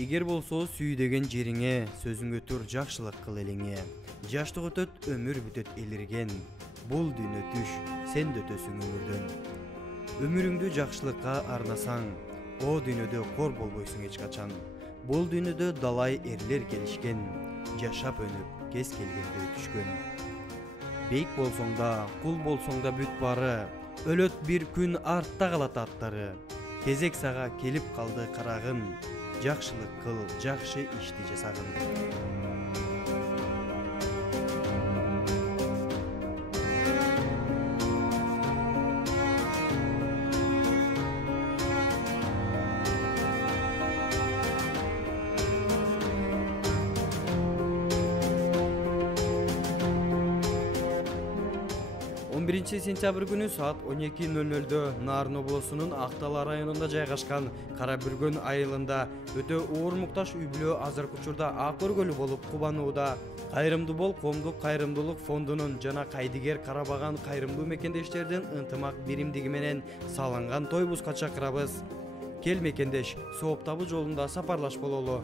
Эгер болсо сүйдөгөн жериңе, сөзүңө тур жакшылык кыл элиңе. Жаштык өтөт, өмүр бүтөт элирген. Бул дүйнө түш, сен да өтөсүң өмүрдөн. Өмүрүңдү жакшылыкка арнасаң, о дүйнөдө кор болбойсуң эч качан. Бул дүйнөдө далай эрлер келишкен, жашап өнүп, кез келгенде өтүшкөн. Бейик болсоң да, кул болсоң да бүт бары, өлөт бир күн артта калат аттары. Кезек сага келип калды карагын, жакшылык кыл, жакшы ишти жасагын. 11 сентябрь күнү саат 12:00 Нарын облусунун Актала районунда жайгашкан Кара Бүргөн айылында өтө оор муктаж үй-бүлө азыркы учурда А көргөлү болуп кубанууда. Кайрымдуу бол коомдук кайрымдуулук фондунун жана Кайдыгер Карабаган кайрымдуу мекендештердин ынтымак биримдиги менен салынган тойбузга чакырабыз. Кел мекендеш, сооп табуу жолунда сапарлаш бололу.